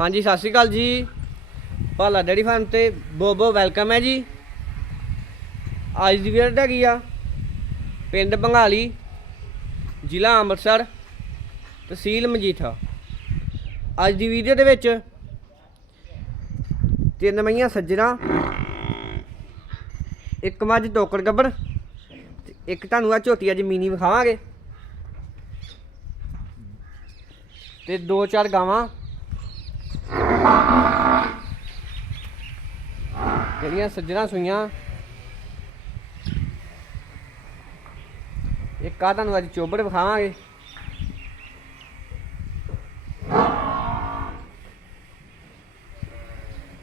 ਹਾਂਜੀ, ਸਤਿ ਸ਼੍ਰੀ ਅਕਾਲ ਜੀ। ਭਾਲਾ ਡੈਰੀ ਫਾਰਮ ਤੇ ਬਹੁਤ ਬਹੁਤ ਵੈਲਕਮ ਹੈ ਜੀ। ਅੱਜ ਦੀ ਵੀਡੀਓ ਹੈਗੀ ਆ ਪਿੰਡ ਬੰਗਾਲੀ, ਜ਼ਿਲ੍ਹਾ ਅੰਮ੍ਰਿਤਸਰ, ਤਹਿਸੀਲ ਮਜੀਠਾ। ਅੱਜ ਦੀ ਵੀਡੀਓ ਦੇ ਵਿੱਚ ਤਿੰਨ ਮਈਆਂ ਸੱਜਣਾ, ਇੱਕ ਮੱਝ ਟੋਕਰ ਗੱਬੜ ਤੇ ਇੱਕ ਤੁਹਾਨੂੰ ਆ ਝੋਟੀ ਅੱਜ ਮੀਨੀ ਵਿਖਾਵਾਂਗੇ। ਤੇ ਦੋ ਚਾਰ ਗਾਵਾਂ ਜਿਹੜੀਆਂ ਸੱਜਣਾ ਸੂਈਆਂ। ਇੱਕ ਆ ਤੁਹਾਨੂੰ ਅੱਜ ਚੋਬੜ ਵਿਖਾਵਾਂਗੇ।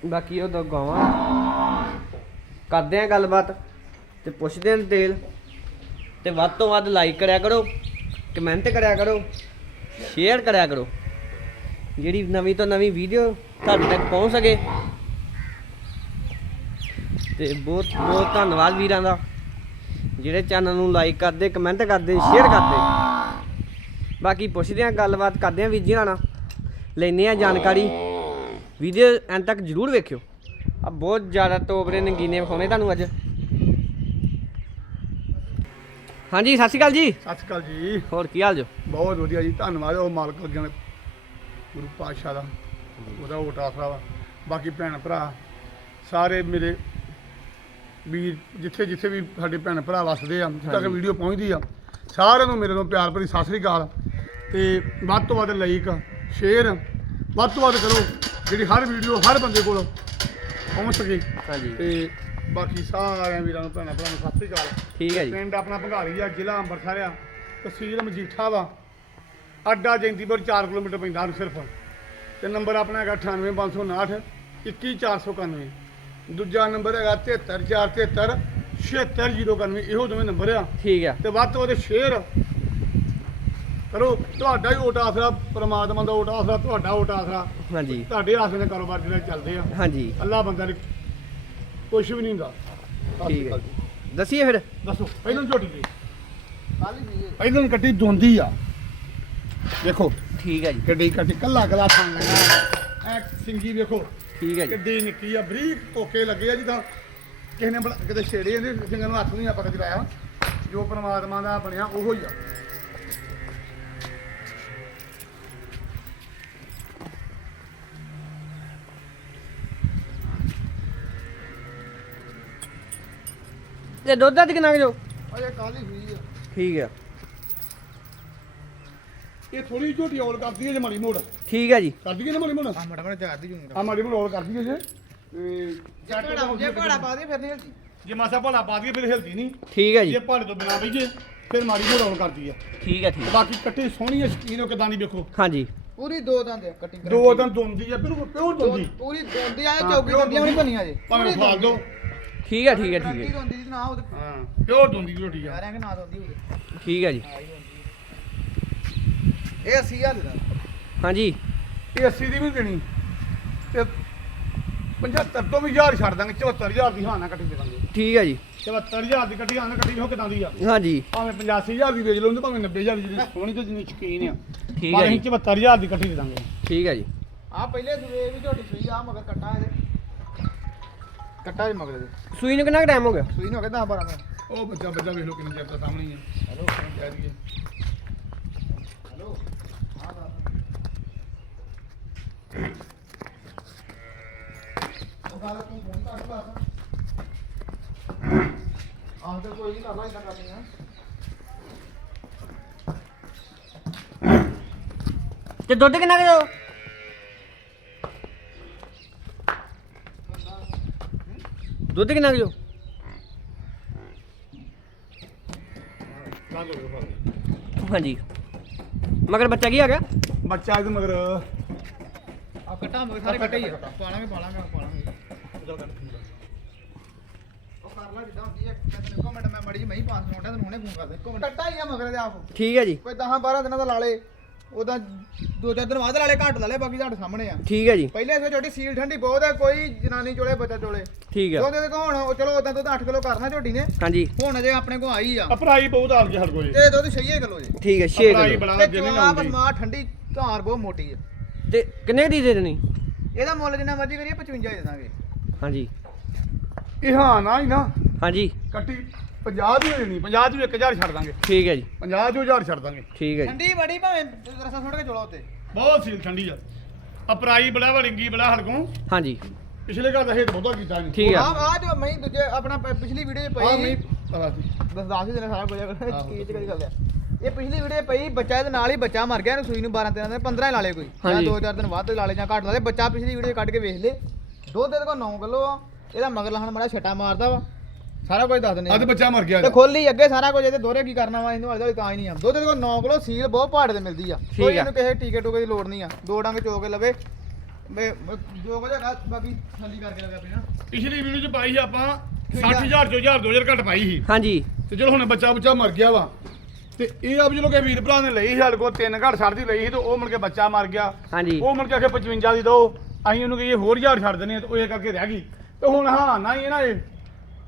ਬਾਕੀ ਉਹ ਦੋ ਗਾਵਾਂ। ਕਰਦੇ ਆ ਗੱਲਬਾਤ ਤੇ ਪੁੱਛਦੇ ਆ ਡਿਟੇਲ ਤੇ ਵੱਧ ਤੋਂ ਵੱਧ ਲਾਈਕ ਕਰਿਆ ਕਰੋ ਕਮੈਂਟ ਕਰਿਆ ਕਰੋ ਸ਼ੇਅਰ ਕਰਿਆ ਕਰੋ। ਜਿਹੜੀ ਨਵੀਂ ਤੋਂ ਨਵੀਂ ਵੀਡੀਓ ਤੁਹਾਡੇ ਤੱਕ ਪਹੁੰਚ ਸਕੇ। ਤੇ ਬਹੁਤ ਬਹੁਤ ਧੰਨਵਾਦ ਵੀਰਾਂ ਦਾ। ਜਿਹੜੇ ਚੈਨਲ ਨੂੰ ਲਾਈਕ ਕਰਦੇ ਕਮੈਂਟ ਕਰਦੇ ਸ਼ੇਅਰ ਕਰਦੇ। ਬਾਕੀ ਪੁੱਛਦੇ ਆ ਗੱਲਬਾਤ ਕਰਦੇ ਆ ਵੀਰ ਜੀ ਨਾਲ। ਲੈਨੇ ਆ ਜਾਣਕਾਰੀ। ਵੀਡੀਓ ਐਂਡ ਤੱਕ ਜਰੂਰ ਵੇਖਿਓ। ਆ ਬਹੁਤ ਜ਼ਿਆਦਾ ਤੋਬਰੇ ਨਗੀਨੇ ਵਿਖਾਉਣੇ ਤੁਹਾਨੂੰ ਅੱਜ। ਹਾਂਜੀ ਸਤਿ ਸ਼੍ਰੀ ਅਕਾਲ ਜੀ। ਸਤਿ ਸ਼੍ਰੀ ਅਕਾਲ ਜੀ। ਹੋਰ ਕੀ ਹਾਲ ਜੋ? ਬਹੁਤ ਵਧੀਆ ਜੀ ਧੰਨਵਾਦ। ਉਹ ਮਾਲਕ ਜਨ ਗੁਰੂ ਪਾਤਸ਼ਾਹ ਦਾ। ਉਹਦਾ ਓਟ ਆਸਰਾ ਵਾ ਬਾਕੀ ਭੈਣ ਭਰਾ ਸਾਰੇ ਮੇਰੇ ਵੀਰ ਜਿੱਥੇ ਜਿੱਥੇ ਵੀ ਸਾਡੇ ਭੈਣ ਭਰਾ ਵਸਦੇ ਆ ਜਿੱਥੇ ਤੱਕ। ਵੀਡੀਓ ਪਹੁੰਚਦੀ ਆ ਸਾਰਿਆਂ ਨੂੰ ਮੇਰੇ ਤੋਂ ਪਿਆਰ ਭਰੀ ਸਤਿ ਸ੍ਰੀ ਅਕਾਲ। ਤੇ ਵੱਧ ਤੋਂ ਵੱਧ ਲਾਈਕ ਸ਼ੇਅਰ ਵੱਧ ਤੋਂ ਵੱਧ ਕਰੋ ਜਿਹੜੀ ਹਰ ਵੀਡੀਓ ਹਰ ਬੰਦੇ ਕੋਲ ਪਹੁੰਚ ਸਕੇ। ਹਾਂਜੀ। ਤੇ ਬਾਕੀ ਸਾਰਿਆਂ ਵੀਰਾਂ ਨੂੰ ਭੈਣਾਂ ਭਰਾਵਾਂ ਨੂੰ ਸਤਿ ਸ੍ਰੀ ਅਕਾਲ। ਠੀਕ ਹੈ ਜੀ। ਪਿੰਡ ਆਪਣਾ ਭੰਗਾਲੀ ਆ ਜ਼ਿਲ੍ਹਾ ਅੰਮ੍ਰਿਤਸਰ ਆ। ਤਹਿਸੀਲ ਮਜੀਠਾ ਵਾ। ਅੱਡਾ ਜੈਂਤੀਪੁਰ 4 ਕਿਲੋਮੀਟਰ ਪੈਂਦਾ ਨੂੰ ਸਿਰਫ। ਤੇ ਨੰਬਰ ਆਪਣਾ ਹੈਗਾ 98559 21491 ਦੂਜਾ ਨੰਬਰ ਹੈਗਾ 73473 76091 ਇਹੋ ਦੋਵੇਂ ਨੰਬਰ ਆ। ਠੀਕ ਆ। ਤੇ ਵੱਧ ਤੋਂ ਵੱਧ ਸ਼ੇਅਰ ਕਰੋ। ਤੁਹਾਡਾ ਹੀ ਓਟ ਆਸਰਾ ਪ੍ਰਮਾਤਮਾ ਦਾ ਓਟ ਆਸਰਾ ਤੁਹਾਡਾ ਓਟ ਆਸਰਾ। ਹਾਂਜੀ। ਤੁਹਾਡੇ ਆਸਰੇ ਨਾਲ ਕਾਰੋਬਾਰ ਜਿਹੜਾ ਚੱਲਦੇ ਆ। ਹਾਂਜੀ। ਅੱਲਾ ਬੰਦਾ ਨੇ ਕੁਝ ਵੀ ਨਹੀਂ ਹੁੰਦਾ। ਠੀਕ ਹੈ ਦੱਸੀਏ ਫਿਰ। ਦੱਸੋ ਪਹਿਲਾਂ ਝੋਟੀ ਜੀ। ਪਹਿਲਾਂ ਕੱਟੀ ਦੋਂਦੀ ਆ। ਦੇਖੋ ਠੀਕ ਹੈ ਜੀ। ਗੱਡੀ ਕੱਟੀ ਕੱਲਾ ਗਲਾ ਥਾਂ ਲੈਣਾ ਐ ਸਿੰਗੀ ਵੇਖੋ ਠੀਕ ਹੈ ਜੀ। ਗੱਡੀ ਨਿੱਕੀ ਆ ਬਰੀਕ ਕੋਕੇ ਲੱਗੇ ਆ ਜਿੱਦਾਂ ਕਿਸੇ ਨੇ ਬਣਾ- ਕਿਤੇ ਛੇੜੇ ਇਹਦੇ ਸਿੰਘਾਂ ਨੂੰ ਹੱਥ ਨਹੀਂ ਆਪਾਂ ਕਦੇ ਲਾਇਆ। ਜੋ ਪ੍ਰਮਾਤਮਾ ਦਾ ਬਣਿਆ ਉਹੋ ਹੀ ਆ। ਤੇ ਦੁੱਧ ਦਾ ਕਿੰਨਾ ਕਿਲੋ ਅਜੇ ਕਾਲੀ ਹੋਈ ਆ। ਠੀਕ ਆ। ਇਹ ਥੋੜੀ ਝੋਟੀ ਔਲ ਕਰਦੀ ਹੈ ਜੇ ਮਾੜੀ ਮੋੜ। ਠੀਕ ਹੈ ਜੀ। ਕਰਦੀ ਹੈ ਨਾ ਮਾੜੀ ਮੋੜ। ਆ ਮੜਾ ਮੜਾ ਚਾਰ ਦੀ ਜੂੰਗਾ ਆ। ਮਾੜੀ ਮੋੜ ਔਲ ਕਰਦੀ ਹੈ ਜੇ। ਤੇ ਜੱਟ ਜੇ ਪਹਾੜਾ ਪਾ ਦੇ ਫਿਰ ਨਹੀਂ ਹਲਦੀ। ਜੇ ਮਾਸਾ ਭਲਾ ਪਾ ਦਈਏ ਫਿਰ ਹਿਲਦੀ ਨਹੀਂ। ਠੀਕ ਹੈ ਜੇ। ਜੀ ਭਾੜੇ ਤੋਂ ਬਿਨਾ ਬਈਏ ਫਿਰ ਮਾੜੀ ਮੋੜ ਔਲ ਕਰਦੀ ਆ ਠੀਕ ਹੈ ਠੀਕ ਹੈ। ਬਾਕੀ ਕੱਟੀ ਸੋਹਣੀ ਹੈ ਸ਼ਕੀਨ ਹੋ ਕਿਦਾਂ ਦੀ ਵੇਖੋ। ਹਾਂਜੀ। ਪੂਰੀ ਦੋ ਦੰਦ ਆ ਕਟਿੰਗ ਦੋ ਦਿਨ ਦੋਂਦੀ ਆ ਬਿਲਕੁਲ ਪਿਓਰ ਦੋਂਦੀ ਪੂਰੀ ਦੋਂਦੀ ਆ ਹਾਂ, ਚੌਕੀ ਦੋਂਦੀਆਂ ਵੀ ਬਣੀਆਂ ਜੇ ਭਾਵੇਂ ਫਾਲ ਦੋ। ਠੀਕ ਹੈ ਠੀਕ ਹੈ ਠੀਕ ਹੈ ਦੋਂਦੀ ਦੀ ਨਾ ਉਹਦੇ ਹਾਂ ਪਿਓਰ ਦੋਂਦੀ ਰੋਟੀ ਆ। ਯਾਰਾਂ ਕਿ ਨਾ ਦੋਂਦੀ ਉਹਦੇ ਠੀਕ ਹੈ ਜੀ। ਆਈ ਦੋਂਦੀ ਇਹ 80000 ਦਾ ਹਾਂਜੀ। ਇਹ 80 ਦੀ ਵੀ ਦੇਣੀ। ਤੇ 75 ਤੋਂ ਵੀ ਹਜ਼ਾਰ ਛੱਡ ਦਾਂਗੇ 74000 ਦੀ ਹਾਂ ਨਾ ਕੱਟੀ ਦੇ ਦਾਂਗੇ। ਠੀਕ ਹੈ ਜੀ। 74000 ਦੀ ਕੱਟੀ ਹਾਂ ਨਾ ਕੱਟੀ ਹੋ ਕਿਦਾਂ ਦੀ ਆ? ਹਾਂਜੀ। ਭਾਵੇਂ 85000 ਦੀ ਵੇਚ ਲਓ ਤੇ ਭਾਵੇਂ 90000 ਦੀ ਜਿਹੜੀ ਸੋਹਣੀ ਤੇ ਜਿੰਨੀ ਸ਼ਕੀਨ ਆ। ਠੀਕ ਹੈ ਅਸੀਂ ਜੀ 74000 ਦੀ ਕੱਟੀ ਦੇ ਦਾਂਗੇ। ਠੀਕ ਹੈ ਜੀ। ਆ ਪਹਿਲੇ ਸੂਏ ਵੀ ਝੋਟੀ ਸੂਈ ਆ ਮਗਰ ਕੱਟਾ ਇਹਦੇ। ਕੱਟਾ ਵੀ ਮਗਰ ਦੇ ਸੂਈ ਨੂੰ ਕਿੰਨਾ ਟਾਈਮ ਹੋ ਗਿਆ? ਸੂਈ ਨੂੰ ਹੋ ਗਿਆ 10 12 ਮਿੰਟ। ਉਹ ਬੱਚਾ ਬੱਚਾ ਵੇਖ ਲਓ ਕਿੰਨੇ ਚਿਰ ਦਾ ਸਾਹਮਣੇ ਹੀ ਆ। ਹੈਲੋ ਕਹਿ ਦਈਏ ਹੈਲੋ ਹਾਂ ਦਾ ਉਹ ਗੱਲ ਤੂੰ ਫੋਨ ਕਰ ਬਸ ਆਹ ਤੇ ਕੋਈ ਨਹੀਂ ਕਰਦਾ ਇਦਾਂ ਕਰਨੀ ਆ ਤੇ ਦੁੱਧ ਕਿੰਨਾ ਕਿਲੋ ਦੁੱਧ ਕਿੰਨਾ ਕਿਲੋ ਦੋ ਹਾਂਜੀ। ਮਗਰ ਬੱਚਾ ਕੀ ਆ ਗਿਆ? ਬੱਚਾ ਇਹਦੇ ਮਗਰ ਆ ਕੱਟਾ ਮਗਰ ਸਾਰੇ ਕੱਟੇ ਹੀ ਆ। ਪਾਲਾਂਗੇ ਪਾਲਾਂਗੇ ਪਾਲਾਂਗੇ। ਉਹ ਕਰ ਲਾ ਜਿੱਦਾਂ ਹੁੰਦੀ ਹੈ ਇੱਕ ਮਿੰਟ ਮੈਂ ਮੜੀ ਜੀ ਮੈਂ ਹੀ ਪਾਸ ਨੋਟਾ ਤੈਨੂੰ ਹੁਣੇ ਫੋਨ ਕਰਦਾ। ਇੱਕ ਮਿੰਟ। ਕੱਟਾ ਹੀ ਆ ਮਗਰ ਦੇ ਆਪ। ਠੀਕ ਹੈ ਜੀ। ਕੋਈ 10 12 ਦਿਨਾਂ ਦਾ ਲਾ ਲੇ। ਉਹਦਾ ਦੋ ਚਾਰ ਦਿਨ ਬਾਅਦ ਲਾ ਲੇ ਘੱਟ ਲਾ ਲੇ ਬਾਕੀ ਤੁਹਾਡੇ ਸਾਹਮਣੇ ਆ। ਠੀਕ ਹੈ ਜੀ। ਪਹਿਲੇ ਸੋ ਛੋਟੀ ਸੀਲ ਠੰਡੀ ਬਹੁਤ ਹੈ ਕੋਈ ਜਨਾਨੀ ਚੋਲੇ ਬੱਚਾ ਚੋਲੇ। ਠੀਕ ਹੈ ਉਹਦੇ ਹੁਣ ਉਹ ਚਲੋ ਉਦਾਂ ਦੁੱਧ 8 ਕਿਲੋ ਕਰਨਾ ਝੋਟੀ ਨੇ। ਹਾਂਜੀ। ਹੁਣ ਅਜੇ ਆਪਣੇ ਕੋ ਆਈ ਆ। ਅਪਰਾਈ ਬਹੁਤ ਆ ਗਿਆ ਹਰ ਕੋਈ। ਤੇ ਦੁੱਧ 6 ਕਿਲੋ ਜੇ। ਠੀਕ ਹੈ 6 ਅਪਰਾਈ ਕਿਲੋ। ਬਣਾ ਤੇ ਜਿਵੇਂ ਆਉਂਦੀ ਮਾਂ ਠੰਡੀ ਧਾਰ ਬਹੁਤ ਮੋਟੀ ਹੈ ਤੇ ਕਿੰਨੇ ਦੀ ਦੇ ਦੇਣੀ? ਇਹਦਾ ਮੁੱਲ ਜਿੰਨਾ ਮਰਜ਼ੀ ਕਰੀਏ 55 ਦੇ ਦਾਂਗੇ। ਹਾਂਜੀ। ਇਹ ਹਾਂ ਨਾ ਹੀ ਨਾ। ਹਾਂਜੀ। ਕੱਟੀ 50 ਦੀ ਹੋਣੀ 50 ਦੀ 1000 ਛੱਡ ਦਾਂਗੇ। ਠੀਕ ਹੈ ਜੀ। 50 ਦੀ 1000 ਛੱਡ ਦਾਂਗੇ। ਠੀਕ ਹੈ ਜੀ। ਠੰਡੀ ਬੜੀ ਭਾਵੇਂ ਰਸਾ ਸੁੱਟ ਕੇ ਚੋਲਾ ਉੱਤੇ। ਬਹੁਤ ਸੀਲ ਠੰਡੀ ਆ। ਅਪਰਾਈ ਬੜਾ ਵਲਿੰਗੀ ਬੜਾ ਹਲਕੋਂ। ਹਾਂਜੀ। ਪਿਛਲੇ ਘਰ ਦਾ ਹੇਤ ਬਹੁਤਾ ਕੀਤਾ ਨਹੀਂ। ਠੀਕ ਆ। ਆ ਆ ਜੋ ਮੈਂ ਦੂਜੇ ਆਪਣਾ ਪਿਛਲੀ ਵੀਡੀਓ 'ਚ ਆ ਪਈ ਮੈਂ ਸੀ। ਦੱਸ ਦੱਸ ਹੀ ਦੇਣਾ ਸਾਰਾ ਕੁਝ। ਕੀ ਚ ਕਰੀ ਗੱਲ ਆ? ਇਹ ਪਿਛਲੀ ਵੀਡੀਓ 'ਚ ਪਈ ਬੱਚਾ ਇਹਦੇ ਨਾਲ ਹੀ ਬੱਚਾ ਮਰ ਗਿਆ ਇਹਨੂੰ ਸੂਈ ਨੂੰ 12 13 ਦਿਨ 15 ਹੀ ਲਾ ਲੇ ਕੋਈ। ਜਾਂ ਹਾਂਜੀ। 2-4 ਦਿਨ ਬਾਅਦ ਲਾ ਲੇ ਜਾਂ ਘੱਟ ਲਾ ਲੇ ਬੱਚਾ ਪਿਛਲੀ ਵੀਡੀਓ 'ਚ ਕੱਢ ਕੇ ਵੇਖ ਲੇ। ਦੁੱਧ ਇਹਦੇ ਕੋਲ 9 ਕਿਲੋ ਆ ਇਹਦਾ ਮਗਰ ਲਾਹਣ ਮਾੜਾ ਛਟਾ ਮਾਰਦਾ ਵਾ। ਸਾਰਾ ਕੁਝ ਦੱਸ ਦਿੰਦੇ ਅੱਜ ਬੱਚਾ ਮਰ ਗਿਆ ਤੇ ਖੋਲੀ ਅੱਗੇ ਸਾਰਾ ਕੁਝ ਇਹਦੇ ਦੋਹਰੇ ਕੀ ਕਰਨਾ ਵਾ ਇਹਨੂੰ ਵਾਲੇ ਤਾਂ ਹੀ ਨਹੀਂ ਆ। ਦੁੱਧ ਇਹਦੇ ਕੋਲ 9 ਕਿਲੋ ਸੀਲ ਬਹੁਤ ਪਹਾੜ ਤੇ ਮਿਲਦੀ ਆ। ਕੋਈ। ਇਹਨੂੰ ਕਿਸੇ ਟੀਕੇ ਟੂਕੇ ਦੀ ਲੋੜ ਨਹੀਂ ਆ। ਦੋ ਡੰਗ ਚੋ ਕੇ ਲਵੇ। ਜੋ ਕੁਝ ਹੈਗਾ ਬਾਕੀ ਥੱਲੀ ਕਰਕੇ ਲਵੇ ਆਪਣੀ ਨਾ। ਪਿਛਲੀ ਵੀਡੀਓ ਚ ਪਾਈ ਸੀ ਆਪਾਂ 60000 ਚੋਂ 1000 2000 ਘੱਟ ਪਾਈ ਸੀ। ਹਾਂਜੀ। ਤੇ ਚਲੋ ਹੁਣ ਬੱਚਾ ਬੱਚਾ ਮਰ ਗਿਆ ਵਾ। ਤੇ ਇਹ ਆ ਵੀ ਚਲੋ ਕਿ ਵੀਰ ਭਰਾ ਨੇ ਲਈ ਸੀ ਸਾਡੇ ਕੋਲ ਤਿੰਨ ਘੱਟ ਛੱਡ ਦੀ ਲਈ ਸੀ ਤੇ ਉਹ ਮੁੜ ਕੇ ਬੱਚਾ ਮਰ ਗਿਆ। ਹਾਂਜੀ। ਉਹ ਮੁੜ ਕੇ ਆਖੇ 55 ਦੀ ਦੋ ਅਸੀਂ ਉਹਨੂੰ ਕਹੀਏ ਹੋਰ 1000 ਛੱਡ ਦੇਣੇ ਆ ਤੇ ਉਹ ਇਹ ਕਰਕੇ ਰਹਿ ਗਈ। ਤੇ ਹੁਣ ਹਾਂ ਨਾ ਹੀ ਇਹ ਨਾ ਇਹ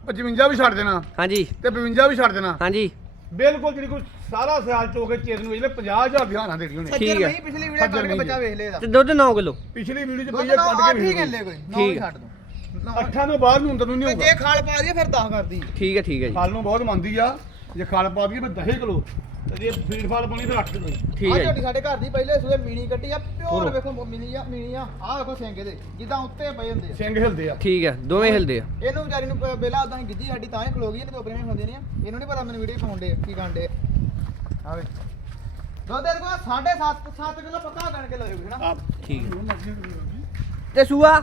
55 ਵੀ ਛੱਡ ਦੇਣਾ। ਹਾਂਜੀ। ਤੇ 52 ਵੀ ਛੱਡ ਦੇਣਾ। ਹਾਂਜੀ। ਬਿਲਕੁਲ ਜਿਹੜੀ ਕੋਈ ਸਾਰਾ ਸਿਆਲ ਚੋ ਕੇ ਚੇਤ ਨੂੰ ਵੇਲੇ 50000 ਦੀ ਹਾਨਾ ਦੇਣੀ ਉਹਨੇ। ਠੀਕ ਆ। ਨਹੀਂ ਪਿਛਲੀ ਵੀਡੀਓ ਕੱਢ ਕੇ ਨਹੀਂ ਬੱਚਾ ਵੇਖ ਲੇਦਾ ਤੇ ਦੁੱਧ 9 ਕਿਲੋ। ਪਿਛਲੀ ਵੀਡੀਓ ਚ ਦੁੱਧ ਪਈ ਆ ਨਾ ਕੱਢ ਕੇ ਹੀ ਵੇਖ ਗੱਲੇ ਕੋਈ। ਨੌ ਠੀਕ ਹੀ ਆ। ਛੱਡ ਦੋ। ਅੱਠਾਂ ਤੋਂ ਬਾਅਦ ਨੂੰ ਅੰਦਰ ਨੂੰ ਨਹੀਂ ਤੇ ਹੋਊਗਾ ਜੇ ਖਾਲ ਪਾ ਦਈਏ ਫਿਰ 10 ਕਰਦੀ। ਠੀਕ ਹੈ ਠੀਕ ਹੈ ਜੀ। ਖਾਲ ਨੂੰ ਬਹੁਤ ਮੰਨਦੀ ਆ। ਜੇ ਖਾਲ ਪਾ ਦਈਏ ਫਿਰ 10 ਕਿਲੋ। ਤੇ ਜੇ ਫੀਡ ਫਾਲ ਪਾਉਣੀ ਫਿਰ 8 ਕਿਲੋ ਠੀਕ ਆ ਹੈ ਝੋਟੀ ਸਾਡੇ ਘਰ ਦੀ ਪਹਿਲੇ ਸੂਏ ਮੀਣੀ ਕੱਟੀ ਆ ਪਿਓਰ ਹੋਰ। ਵੇਖੋ ਮਿਲੀ ਆ ਮੀਣੀ ਆ ਆਹ ਵੇਖੋ ਸਿੰਗੇ ਦੇ ਜਿੱਦਾਂ ਉੱਤੇ ਪਏ ਹੁੰਦੇ ਆ। ਸਿੰਘ ਹਿਲਦੇ ਆ। ਠੀਕ ਹੈ ਦੋਵੇਂ ਹਿਲਦੇ ਆ। ਇਹਨੂੰ ਵਿਚਾਰੀ ਨੂੰ ਪ- ਬੇਲਾ ਉਦਾਂ ਹੀ ਗਿੱਜੀ ਸਾਡੀ ਤਾਂ ਹੀ ਖਲੋ ਗਈ ਇਹਨੇ ਟੋਪਰੀਆਂ ਨਹੀਂ ਖਾਂਦੇ ਨੇ ਇਹਨੂੰ ਨਹੀਂ ਪਤਾ ਮੈਨੂੰ ਵੀਡੀਓ ਪਾਉਂਦੇ ਕੀ ਕਾਂਡੇ ਆਵੇ ਦੁੱਧ ਇਹਦੇ ਕੋਲ 7.5 7 ਕਿਲੋ ਪੱਕਾ ਗਣ ਕੇ ਲਾਇਓ ਨਾ। ਆ ਠੀਕ। ਹੈ ਤੇ ਸੂਆ?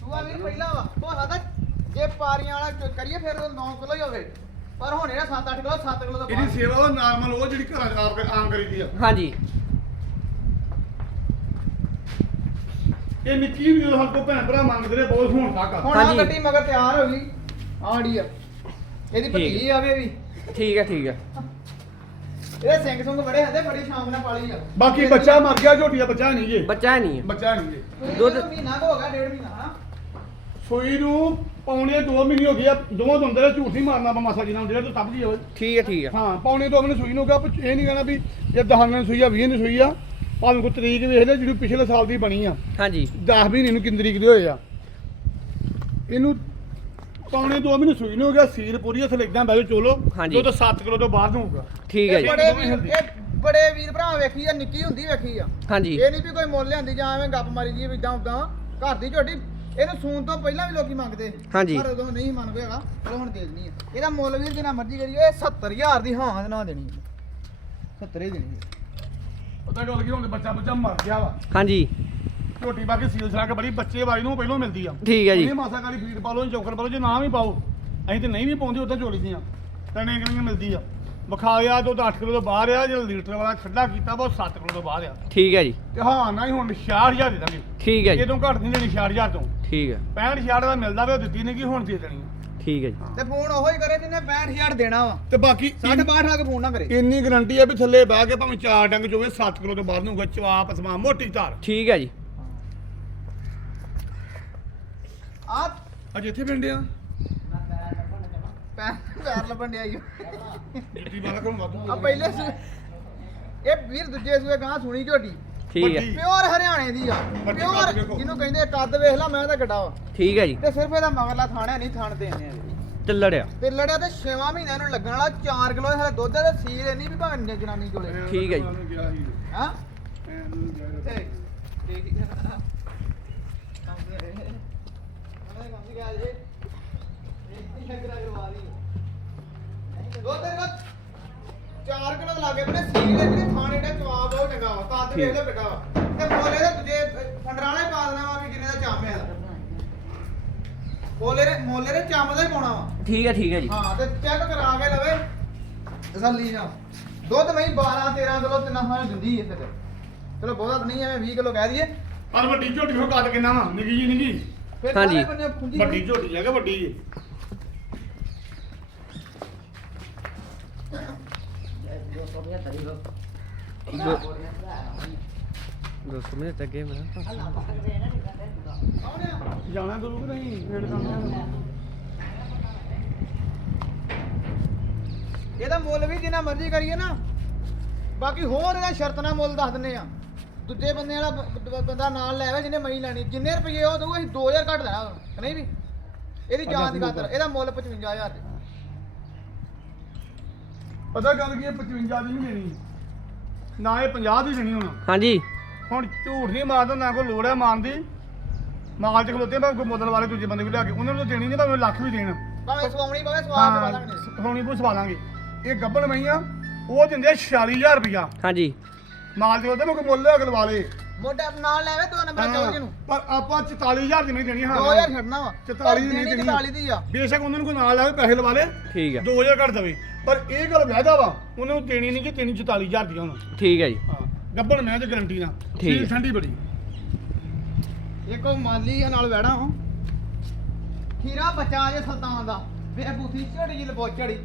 ਸੂਆ ਵੀ ਪਹਿਲਾਂ ਵਾ। ਹੋ ਸਕਦਾ ਜੇ ਪਾਰੀਆਂ ਵਾਲਾ ਚ- ਕਰੀਏ ਫਿਰ ਉਹ 9 ਕਿਲੋ ਹੀ ਹੋਵੇ। ਪਰ ਹੁਣ ਇਹਦਾ 7-8 ਕਿਲੋ 7 ਕਿਲੋ ਤੋਂ ਇਹਦੀ ਸੇਵਾ ਉਹ ਨਾਰਮਲ ਉਹ ਜਿਹੜੀ ਘਰਾਂ ਚ ਆਪ ਆਮ ਕਰੀਦੀ ਆ। ਹਾਂਜੀ। ਇਹ ਨਿੱਕੀ ਵੀ ਜਦੋਂ ਸਾਡੇ ਕੋਲ ਭੈਣ ਭਰਾ ਮੰਗਦੇ ਨੇ ਬਹੁਤ ਹੁਣ ਤੱਕ ਆ। ਹੁਣ ਆ ਹਾਂਜੀ। ਗੱਡੀ ਮਗਰ ਤਿਆਰ ਹੋ ਗਈ। ਆੜੀ ਆ। ਇਹਦੀ ਠੀਕ। ਭਤੀ ਆਵੇ ਵੀ। ਠੀਕ ਹੈ ਠੀਕ ਹੈ ਇਹਦੇ ਸਿੰਘ ਸੁੰਗ ਬੜੇ ਹੁੰਦੇ ਬੜੀ ਸ਼ਾਮ ਨਾਲ ਪਾਲੀ ਆ। ਬਾਕੀ ਬੱਚਾ ਮਰ ਗਿਆ ਝੋਟੀ ਦਾ ਬੱਚਾ ਨਹੀਂ ਜੇ। ਬੱਚਾ ਨਹੀਂ ਹੈ ਬੱਚਾ ਨਹੀਂ ਜੇ। ਦੁੱਧ ਦੁੱਧ- ਮਹੀਨਾ ਕੁ ਹੋ ਗਿਆ ਡੇਢ ਮਹੀਨਾ ਹਨਾ? ਸੂਈ ਨੂੰ ਪੌਣੇ 2 ਮਹੀਨੇ ਹੋ ਗਏ ਆ ਦੋਵਾਂ ਤੋਂ ਅੰਦਰ ਝੂਠ ਨਹੀਂ ਮਾਰਨਾ ਆਪਾਂ ਮਾਸਾ ਜਿੰਨਾ ਜਿਹੜਾ ਤੂੰ ਤੱਬ ਜੀ ਹੋਵੇ ਠੀਕ ਹੈ ਠੀਕ ਹੈ ਹਾਂ ਪੌਣੇ 2 ਮਹੀਨੇ ਸੂਈ ਨੂੰ ਹੋ ਗਿਆ ਆਪਾਂ ਇਹ ਨਹੀਂ ਕਹਿਣਾ ਵੀ ਜੇ 10 ਦਿਨ ਸੂਈ ਆ 20 ਦਿਨ ਸੂਈ ਆ ਭਾਵੇਂ ਕੋਈ ਤਰੀਕ ਵੇਖ ਲੈ ਜਿਹੜੀ ਪਿਛਲੇ ਸਾਲ ਦੀ ਬਣੀ ਆ। ਹਾਂਜੀ। 10 ਮਹੀਨੇ ਨੂੰ ਕਿੰਨੀ ਤਰੀਕ ਦੇ ਹੋਏ ਆ। ਇਹਨੂੰ ਪੌਣੇ 2 ਮਹੀਨੇ ਸੂਈ ਨੂੰ ਹੋ ਗਿਆ ਸੀਲ ਪੂਰੀ ਹੱਥ ਲੱਗਦਾ ਬੈਲ ਚੋਲੋ। ਹਾਂਜੀ। ਤਾਂ 7 ਕਿਲੋ ਤੋਂ ਨੂੰ ਹੋਊਗਾ। ਠੀਕ ਹੈ ਜੀ। ਬੜੇ ਵੀਰ। ਇਹ ਬੜੇ ਵੀਰ ਭਰਾ ਵੇਖੀ ਆ ਨਿੱਕੀ ਹੁੰਦੀ ਵੇਖੀ ਆ। ਹਾਂਜੀ। ਇਹ ਨਹੀਂ ਵੀ ਕੋਈ ਮੁੱਲ ਲਿਆਂਦੀ ਜਾਂ ਐਵੇਂ ਗੱਪ ਮਾਰੀ ਜੀ ਇਦਾਂ ਉਦਾਂ ਘਰ ਦੀ ਝੋਟੀ ਇਹਨੂੰ ਸੂਣ ਤੋਂ ਪਹਿਲਾਂ ਵੀ ਲੋਕੀ ਮੰਗਦੇ। ਸੀ। ਹਾਂਜੀ। ਪਰ ਉਦੋਂ ਨਹੀਂ ਮੰਨਦੇ ਹੈਗਾ ਚਲੋ ਹੁਣ ਦੇ ਦਿੰਨੀ ਆ ਇਹਦਾ ਮੁੱਲ ਵੀਰ ਜਿੰਨਾ ਮਰਜ਼ੀ ਕਰੀਏ ਇਹ 70000 ਦੀ ਹਾਂ ਦੇ ਨਾ ਦੇਣੀ ਹੈ। 70 ਹੀ ਦੇਣੀ ਹੈ। ਪਤਾ ਗੱਲ ਕੀ ਹੁਣ ਬੱਚਾ ਬੱਚਾ ਮਰ ਗਿਆ ਵਾ। ਹਾਂਜੀ। ਝੋਟੀ ਬਾਕੀ ਸੀਲ ਕੇ ਬੜੀ ਬੱਚੇ ਵਾਲੀ ਨੂੰ ਪਹਿਲਾਂ ਮਿਲਦੀ ਆ। ਠੀਕ ਹੈ ਜੀ। ਇਹ ਮਾਸਾ ਕਾਲੀ ਫੀਡ ਪਾ ਲਓ ਚੌਕਰ ਪਾ ਲਓ ਜੇ ਨਾ ਵੀ ਪਾਓ ਅਸੀਂ ਤੇ ਨਹੀਂ ਵੀ ਪਾਉਂਦੇ ਉਦਾਂ ਝੋਲੀ ਦੀਆਂ। ਤਣੇ ਕਿੰਨੀਆਂ ਮਿਲਦੀ ਆ। ਵਿਖਾਇਆ ਦੁੱਧ 8 ਕਿਲੋ ਤੋਂ ਬਾਹਰ ਆ ਜੇ ਲੀਟਰ ਵਾਲਾ ਠੰਡਾ ਕੀਤਾ ਬਹੁਤ 7 ਕਿਲੋ ਤੋਂ ਬਾਹਰ ਆ। ਠੀਕ ਹੈ ਜੀ। ਤੇ ਹਾਂ ਨਾ ਹੀ ਹੁਣ 66000 ਦੇ ਦਾਂਗੇ। ਠੀਕ ਹੈ ਇਹ ਜੀ ਤੋਂ ਘੱਟ ਨਹੀਂ ਦੇਣੀ 66000 ਤੋਂ। ਠੀਕ ਹੈ। 65 66 ਦਾ ਮਿਲਦਾ ਵੇ ਉਹ ਦਿੱਤੀ ਨਹੀਂ ਕਿ ਹੁਣ ਦੇ ਦੇਣੀ ਆ। ਠੀਕ ਹੈ ਜੀ। ਤੇ ਫੋਨ ਉਹੋ ਹੀ ਕਰੇ ਜਿਹਨੇ 65000 ਦੇਣਾ ਵਾ। ਤੇ ਬਾਕੀ 60 62 ਆ ਕੇ ਫੋਨ ਨਾ ਕਰੇ। ਇੰਨੀ ਗਰੰਟੀ ਆ ਵੀ ਥੱਲੇ ਬਹਿ ਕੇ ਭਾਵੇਂ ਚਾਰ ਡੰਗ ਚੋਵੇ 7 ਕਿਲੋ ਤੋਂ ਬਾਹਰ ਨੂੰ ਹੋਊਗਾ ਚਵਾਪ ਅਸਮਾਨ ਮੋਟੀ ਧਾਰ ਠੀਕ ਹੈ ਜੀ। ਆ ਅੱਜ ਇੱਥੇ ਪਿੰਡ ਆ? ਪੈਰ ਪੈਰ ਲੱਭਣ ਡਿਆ ਈ ਓ। ਜੁੱਤੀ ਵਾਲਾ ਕੋਲ ਵਾਧੂ ਆ ਪਹਿਲੇ ਇਹ ਵੀਰ ਦੂਜੇ ਸੂਏ ਗਾਂ ਸੁਣੀ ਝੋਟੀ। ਠੀਕ ਹੈ। ਵੱਡੀ। ਪਿਓਰ ਹਰਿਆਣੇ ਦੀ ਆ। ਵੱਡੀ ਪਿਓਰ ਕੱਦ ਵੇਖੋ। ਜਿਹਨੂੰ ਕਹਿੰਦੇ ਕੱਦ ਵੇਖ ਲਾ ਮੈਂ ਤਾਂ ਗੱਡਾ ਵਾ। ਠੀਕ ਹੈ ਜੀ। ਤੇ ਸਿਰਫ ਇਹਦਾ ਮਗਰਲਾ ਥਾਣਾ ਨਹੀਂ ਥਣ ਤੇ ਇੰਨੇ ਆ ਤੇ ਲੜਿਆ। ਤੇ ਲੜਿਆ ਤੇ 6 ਮਹੀਨਿਆਂ ਨੂੰ ਲੱਗਣ ਵਾਲਾ 4 ਕਿਲੋ ਹਲੇ ਦੁੱਧ ਦਾ ਸੀਲ ਇੰਨੀ ਵੀ ਭਾਵੇਂ ਜਨਾਨੀ ਕੋਲੇ। ਠੀਕ ਹੈ ਜੀ। ਹਾਂ? ਤੇ ਦੇਖ ਕੰਮ ਤੇ ਉਹਨੇ ਕੰਮ ਗਿਆ ਜੇ ਇਹ ਕਰਵਾ ਦਾ 4 ਕਿਲੋ ਲਾਗੇ ਬਣੇ ਸੀਲ ਦੇ ਜਿਹੜੇ ਥਾਣੇ ਦਾ ਜਵਾਬ ਉਹ ਟੰਗਾ ਵਾ ਕੱਦ ਵੇਖ ਲਓ ਟੰਗਾ ਵਾ। ਤੇ ਮੋਲੇ ਦੇ ਦੂਜੇ ਫੰਡਰਾਂ ਵਾਲੇ ਪਾ ਦੇਣਾ ਵਾ ਵੀ ਜਿੰਨੇ ਦਾ ਚਾਮੇ ਆ। ਮੋਲੇ ਦੇ ਮੋਲੇ ਦੇ ਚੰਮ ਦਾ ਹੀ ਪਾਉਣਾ ਵਾ। ਠੀਕ ਹੈ ਠੀਕ ਹੈ ਜੀ। ਹਾਂ ਤੇ ਚੈੱਕ ਕਰਾ ਕੇ ਲਵੇ। ਤਸੱਲੀ ਨਾਲ। ਦੁੱਧ ਮੈਂ 12 13 ਕਿਲੋ ਤਿੰਨਾਂ ਸਾਂ ਦਿੰਦੀ ਇੱਥੇ ਤੇ। ਚਲੋ ਬਹੁਤਾ ਤਾਂ ਨਹੀਂ ਐਵੇਂ 20 ਕਿਲੋ ਕਹਿ ਦਈਏ। ਪਰ ਵੱਡੀ ਝੋਟੀ ਫਿਰ ਕੱਦ ਕਿੰਨਾ ਵਾ ਨਿੱਕੀ ਜੀ ਨਿੱਕੀ ਫਿਰ ਹਾਂਜੀ। ਸਾਰੇ ਬੰਨੇ ਖੁੰਝੀ ਵੱਡੀ ਝੋਟੀ ਹੈਗਾ ਵੱਡੀ ਜੀ। ਦੋਸਤੋ ਮਿੰਟ ਅੱਗੇ ਮੈਂ ਆਉਣੇ ਆ। ਜਾਣਾ ਗੁਰੂ ਕਿ ਨਹੀਂ ਫੇਰ ਕਰਨਾ ਇਹਦਾ ਮੁੱਲ ਵੀ ਜਿੰਨਾ ਮਰਜ਼ੀ ਕਰੀਏ ਨਾ। ਬਾਕੀ ਹੋਰ ਇਹਦਾ ਸ਼ਰਤ ਨਾਲ ਮੁੱਲ ਦੱਸ ਦਿੰਨੇ ਆ। ਦੂਜੇ ਬੰਦੇ ਵਾਲਾ ਬ- ਬ- ਬੰਦਾ ਨਾਲ ਲੈ ਆਵੇ ਜਿਹਨੇ ਮਣੀ ਲੈਣੀ। ਜਿੰਨੇ ਰੁਪਏ ਉਹ ਦਊਗਾ ਅਸੀਂ 2000 ਘੱਟ ਦੇਣਾ ਉਹਨੂੰ। ਨਹੀਂ ਵੀ? ਇਹਦੀ ਜਾਨ ਦੀ ਖਾਤਰ। ਇਹਦਾ ਮੁੱਲ 55000 ਦੇ। ਪਤਾ ਗੱਲ ਕੀ ਹੈ 55 ਦੀ ਨਹੀਂ ਦੇਣੀ। ਨਾ ਇਹ 50 ਦੀ ਦੇਣੀ ਹੁਣ। ਹਾਂਜੀ। ਹੁਣ ਝੂਠ ਨਹੀਂ ਮਾਰਦਾ ਨਾ ਕੋਈ ਲੋੜ ਹੈ ਮਾਰਨ ਦੀ। ਮਾਲ ਚ ਖਲੋਤੇ ਮੈਂ ਕੋਈ ਮੁੱਦਲ ਵਾਲੇ ਦੂਜੇ ਬੰਦੇ ਕੋਲ ਲਿਆ ਕੇ ਉਹਨਾਂ ਨੂੰ ਤਾਂ ਦੇਣੀ ਨਹੀਂ ਭਾਵੇਂ ਲੱਖ ਵੀ ਦੇਣ। ਭਾਵੇਂ ਸਵਾਉਣੀ ਪਵੇ ਸਵਾਲ ਤੇ ਹਾਂ ਵਾਲਾਂਗੇ ਸੋਣੀ ਕੋ ਸਵਾਲਾਂਗੇ ਇਹ ਗੱਬਣ ਮਈਆਂ ਉਹ ਦਿੰਦੇ 46000 ਰੁਪਇਆ ਹਾਂਜੀ। ਮਾਲ ਚ ਖਲੋਤੇ ਮੈਂ ਕੋਈ ਮੁੱਲ ਲਵਾ ਲੇ। ਮੋਢਾ ਨਾਲ ਲੈ ਆਵੇ ਦੋ ਨੰਬਰ ਚੌਕ ਜੀ ਨੂੰ। ਪਰ ਆਪਾਂ 44000 ਦੀ ਨਹੀਂ ਦੇਣੀ ਹਾਂ। 2000 ਛੱਡਣਾ ਵਾ। 44 ਦੀ ਨਹੀਂ ਦੇਣੀ ਦੇਣੀ। 44 ਦੀ ਆ। ਬੇਸ਼ੱਕ ਉਹਨਾਂ ਨੂੰ ਕੋਈ ਨਾਲ ਲਾਵੇ ਪੈਸੇ ਲਵਾ ਲੇ। ਠੀਕ ਹੈ 2000 ਘੱਟ ਦੇਵੇ। ਪਰ ਇਹ ਗੱਲ ਵਹਿਦਾ ਵਾ ਉਹਨਾਂ ਨੂੰ ਦੇਣੀ ਨਹੀਂ ਕਿ ਦੇਣੀ 44000 ਦੀ ਹੁਣ। ਠੀਕ ਹੈ ਜੀ। ਹਾਂ ਗੱਬਣ ਮੈਂ ਤੇ ਗਰੰਟੀ ਨਾਲ। ਠੀਕ। ਹੈ। ਠੰਡੀ ਬੜੀ। ਇੱਕ ਉਹ ਮਾਲੀ ਆ ਨਾਲ ਵੈੜਾ ਹਾਂ ਖੀਰਾ ਬੱਚਾ ਜੇ ਸੁਲਤਾਨ ਦਾ। ਵੇ ਬੂਥੀ ਝੜੀ ਜੀ ਲਬੋ ਝੜੀ।